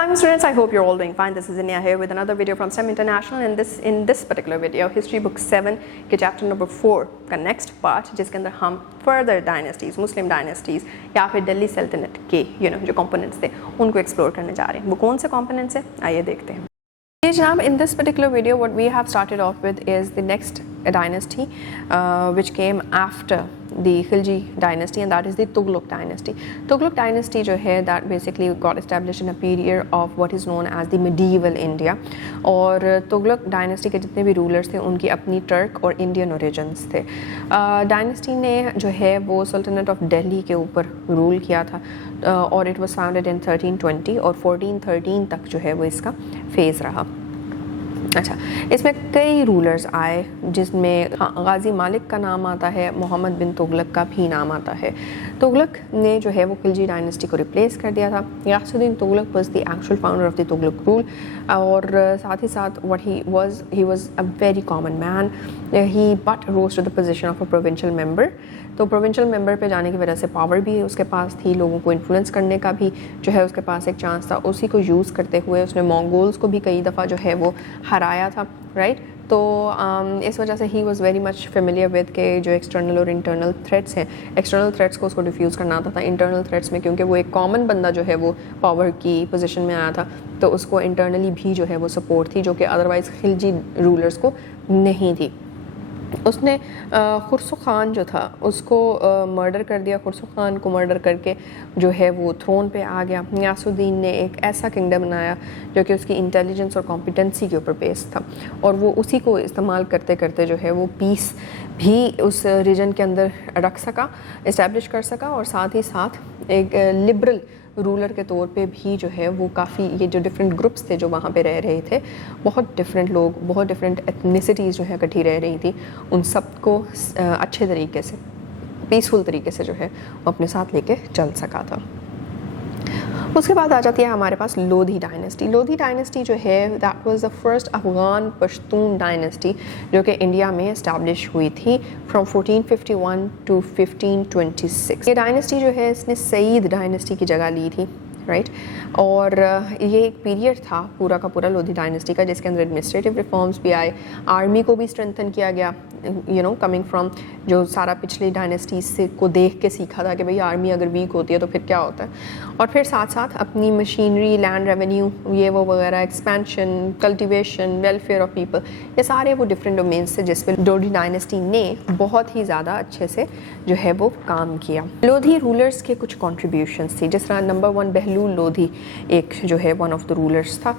Assalamualaikum students, I hope you're all doing fine. This is Inia here with another video from STEM International. In this particular video, history book 7 के chapter number 4 का next part, जिसके अंदर हम further dynasties, Muslim dynasties या फिर दिल्ली सल्तनत के जो components थे उनको explore करने जा रहे हैं. वो कौन से components हैं आइए देखते हैं. Janaab, in this particular video what we have started off with is the next dynasty which came after the Khilji dynasty, and that is the Tughlaq dynasty. Tughlaq dynasty जो है that basically got established in a period of what is known as the medieval India. और Tughlaq dynasty के जितने भी rulers थे उनकी अपनी Turk और Indian origins थे. Dynasty ने जो है वो Sultanate of Delhi के ऊपर rule किया था और it was founded in 1320 और 1413 तक जो है वो इसका phase रहा. अच्छा, इसमें कई रूलर्स आए जिसमें गाजी मालिक का नाम आता है, मोहम्मद बिन तुगलक का भी नाम आता है. तुगलक ने जो है वो खिलजी डायनेस्टी को रिप्लेस कर दिया था. Ghiyasuddin Tughlaq was the actual founder of the Tughlaq rule और साथ ही साथ what he was a very common man. He but rose to the position of a provincial member. तो प्रोविंशियल मेंबर पे जाने की वजह से पावर भी उसके पास थी, लोगों को इन्फ्लुएंस करने का भी जो है उसके पास एक चांस था. उसी को यूज़ करते हुए उसने मंगोल्स को भी कई दफ़ा जो है वो हराया था, राइट. तो इस वजह से he was very much familiar with के जो एक्सटर्नल और इंटरनल थ्रेट्स हैं, एक्सटर्नल थ्रेट्स को उसको डिफ्यूज़ करना आता था इंटरनल थ्रेट्स में, क्योंकि वो एक कॉमन बंदा जो है वो पावर की पोजीशन में आया था तो उसको इंटरनली भी जो है वो सपोर्ट थी जो कि अदरवाइज़ खिलजी रूलर्स को नहीं थी. उसने खुर्सो ख़ान जो था उसको मर्डर कर दिया. खुर्सो ख़ान को मर्डर करके जो है वो थ्रोन पे आ गया. गयासुद्दीन ने एक ऐसा किंगडम बनाया जो कि उसकी इंटेलिजेंस और कॉम्पिटेंसी के ऊपर बेस्ड था और वो उसी को इस्तेमाल करते करते जो है वो पीस भी उस रीजन के अंदर रख सका, इस्टेब्लिश कर सका और साथ ही साथ एक लिबरल रूलर के तौर पे भी जो है वो काफ़ी ये जो डिफरेंट ग्रुप्स थे जो वहाँ पे रह रहे थे, बहुत डिफरेंट लोग, बहुत डिफरेंट एथनिसिटीज़ जो है इकट्ठी रह रही थी, उन सब को अच्छे तरीके से पीसफुल तरीके से जो है वो अपने साथ लेके चल सका था. उसके बाद आ जाती है हमारे पास लोधी डायनेस्टी. लोधी डायनेस्टी जो है that was the first Afghan Pashtun dynasty जो कि इंडिया में इस्टेब्लिश हुई थी फ्रॉम 1451 टू 1526. ये डायनेस्टी जो है इसने सईद डायनेस्टी की जगह ली थी, राइट. और ये एक पीरियड था पूरा का पूरा लोधी डायनेस्टी का जिसके अंदर एडमिनिस्ट्रेटिव रिफॉर्म्स भी आए, आर्मी को भी स्ट्रेंथन किया गया, कमिंग फ्रॉम जो सारा पिछली डायनेस्टीज से को देख के सीखा था कि भाई आर्मी अगर वीक होती है तो फिर क्या होता है. और फिर साथ साथ अपनी मशीनरी, लैंड रेवेन्यू, ये वो वगैरह, expansion, cultivation, welfare of people, ये सारे वो डिफरेंट डोमेन्स थे जिस पर लोधी डायनेस्टी ने बहुत ही ज़्यादा अच्छे से जो है वो काम किया. लोधी रूलर्स के कुछ कॉन्ट्रीब्यूशंस थी, जिस तरह नंबर 1 बहलूल लोधी एक जो है वन ऑफ द रूलर्स था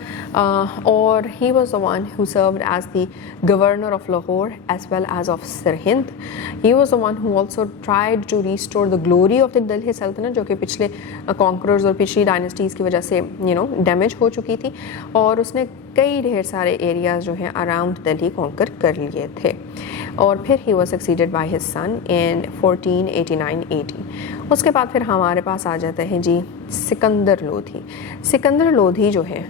और he was the one who served as the governor of Lahore as well as of Sirhind. He was the one who also tried to restore the glory of the Delhi Sultanate जो कि पिछले conquerors और पिछली dynasties की वजह से damage हो चुकी थी और उसने कई ढेर सारे एरियाज़ जो हैं अराउंड दिल्ली कॉन्कर कर लिए थे. और फिर ही was succeeded by his son in 1489-80. उसके बाद फिर हमारे पास आ जाते हैं जी सिकंदर लोधी. सिकंदर लोधी जो है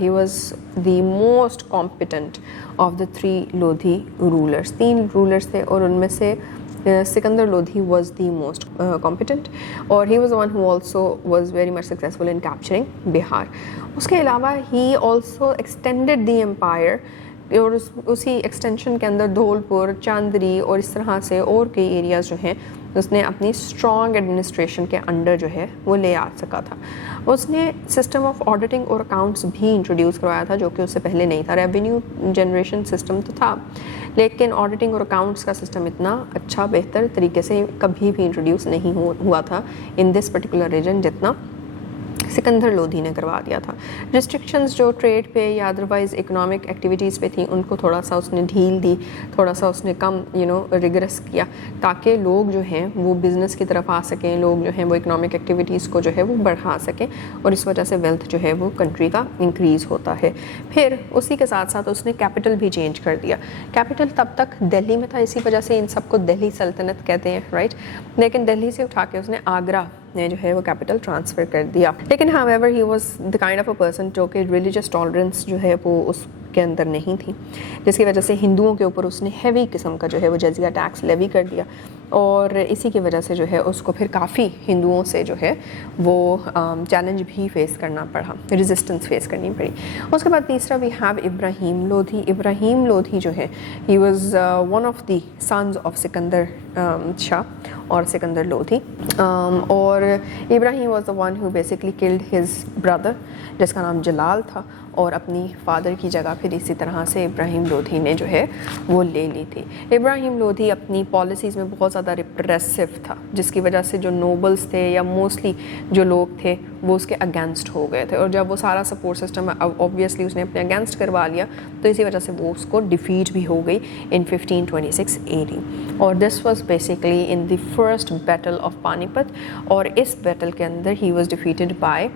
he was the most competent of the 3 Lodhi rulers. 3 rulers थे और उनमें से Sikandar Lodhi was the most competent और he was the one who also was very much successful in capturing Bihar. उसके अलावा he also extended the empire और उसी एक्सटेंशन के अंदर धौलपुर, चांदरी और इस तरह से और कई एरियाज़ जो हैं उसने अपनी स्ट्रॉन्ग एडमिनिस्ट्रेशन के अंडर जो है वो ले आ सका था. उसने सिस्टम ऑफ ऑडिटिंग और अकाउंट्स भी इंट्रोड्यूस करवाया था जो कि उससे पहले नहीं था. रेवेन्यू जनरेशन सिस्टम तो था लेकिन ऑडिटिंग और अकाउंट्स का सिस्टम इतना अच्छा बेहतर तरीके से कभी भी इंट्रोड्यूस नहीं हुआ था इन दिस पर्टिकुलर रीजन जितना सिकंदर लोधी ने करवा दिया था. रिस्ट्रिक्शंस जो ट्रेड पे या अदरवाइज़ इकोनॉमिक एक्टिविटीज़ पे थी उनको थोड़ा सा उसने ढील दी, थोड़ा सा उसने कम रिगरस किया ताकि लोग जो हैं वो बिज़नेस की तरफ आ सकें, लोग जो हैं वो इकोनॉमिक एक्टिविटीज़ को जो है वो बढ़ा सकें और इस वजह से वेल्थ जो है वो कंट्री का इंक्रीज़ होता है. फिर उसी के साथ साथ उसने कैपिटल भी चेंज कर दिया. कैपिटल तब तक दिल्ली में था, इसी वजह से इन सबको दिल्ली सल्तनत कहते हैं, राइट. लेकिन दिल्ली से उठा के उसने आगरा ने जो है वो कैपिटल ट्रांसफ़र कर दिया. लेकिन however he was the kind of a person जो कि रिलीजियस टॉलरेंस जो है वो उस کے اندر نہیں تھیں، جس کی وجہ سے ہندوؤں کے اوپر اس نے ہیوی قسم کا جو ہے وہ جزیہ ٹیکس لیوی کر دیا، اور اسی کی وجہ سے جو ہے اس کو پھر کافی ہندوؤں سے جو ہے وہ چیلنج بھی فیس کرنا پڑا، ریزسٹنس فیس کرنی پڑی۔ اس کے بعد تیسرا وی ہیو ابراہیم لودھی۔ ابراہیم لودھی جو ہے ہی was one of the sons of Sikandar Shah اور سکندر لودھی، اور Ibrahim was the one who basically killed his brother جس کا نام جلال تھا، اور اپنی فادر کی جگہ پھر اسی طرح سے ابراہیم لودھی نے جو ہے وہ لے لی تھی۔ ابراہیم لودھی اپنی پالیسیز میں بہت زیادہ ریپریسو تھا، جس کی وجہ سے جو نوبلز تھے یا موسٹلی جو لوگ تھے وہ اس کے اگینسٹ ہو گئے تھے، اور جب وہ سارا سپورٹ سسٹم اوبویسلی اس نے اپنے اگینسٹ کروا لیا تو اسی وجہ سے وہ اس کو ڈیفیٹ بھی ہو گئی ان 1526 AD، اور this was basically in the first battle of Panipat, اور اس بیٹل کے اندر ہی واز ڈیفیٹڈ بائی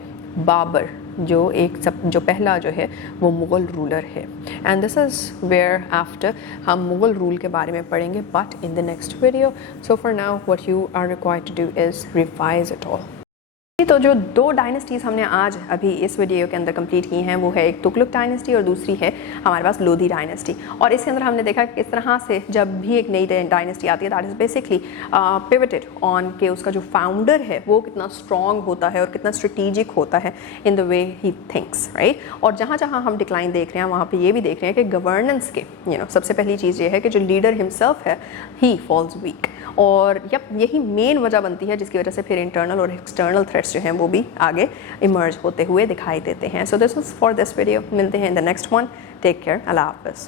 بابر، جو پہلا جو ہے وہ مغل رولر ہے۔ And this is where after ہم مغل رول کے بارے میں پڑھیں گے، but in the next video. So for now what you are required to do is revise it all. تو جو دو ڈائنسٹیز ہم نے آج ابھی اس ویڈیو کے اندر کمپلیٹ کی ہیں وہ ہے ایک تغلق ڈائنسٹی اور دوسری ہے ہمارے پاس لودھی ڈائنسٹی، اور اس کے اندر ہم نے دیکھا کہ اس طرح سے جب بھی ایک نئی ڈائنسٹی آتی ہے دیٹ از بیسکلی پیوٹڈ آن کہ اس کا جو فاؤنڈر ہے وہ کتنا اسٹرانگ ہوتا ہے اور کتنا اسٹریٹیجک ہوتا ہے ان دا وے ہی تھنکس، رائٹ۔ اور جہاں جہاں ہم ڈکلائن دیکھ رہے ہیں وہاں پہ یہ بھی دیکھ رہے ہیں کہ گورننس کے سب سے پہلی چیز یہ ہے کہ جو لیڈر ہمسیلف ہے ہی فالز ویک، اور یہی مین وجہ بنتی ہے جس کی وجہ سے پھر انٹرنل اور ایکسٹرنل تھریٹس جو ہیں وہ بھی آگے ایمرج ہوتے ہوئے دکھائی دیتے ہیں۔ So this was for this video, ملتے ہیں in the next one, take care, Allah حافظ۔